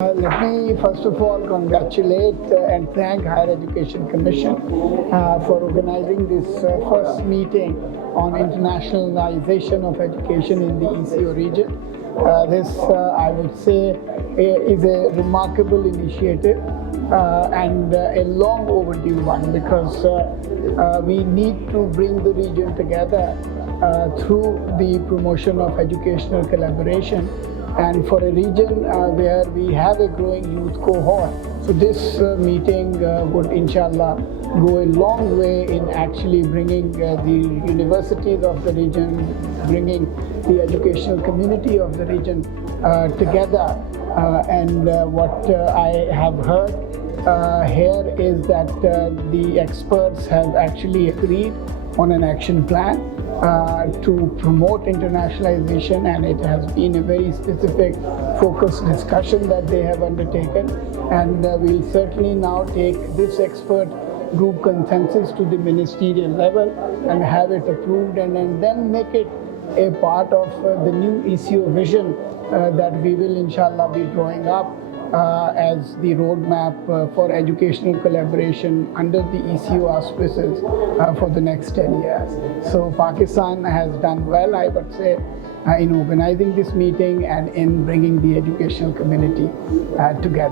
Let me first of all congratulate and thank Higher Education Commission for organizing this first meeting on internationalization of education in the ECO region. This, I would say, is a remarkable initiative and a long overdue one, because we need to bring the region together through the promotion of educational collaboration, and for a region where we have a growing youth cohort. So this meeting would inshallah go a long way in actually bringing the universities of the region, bringing the educational community of the region together. And what I have heard here is that the experts have actually agreed on an action plan to promote internationalization, and it has been a very specific focused discussion that they have undertaken, and we'll certainly now take this expert group consensus to the ministerial level and have it approved, and then make it a part of the new ECO vision that we will inshallah be drawing up as the roadmap for educational collaboration under the ECO auspices for the next 10 years. So Pakistan has done well, I would say, in organizing this meeting and in bringing the educational community together.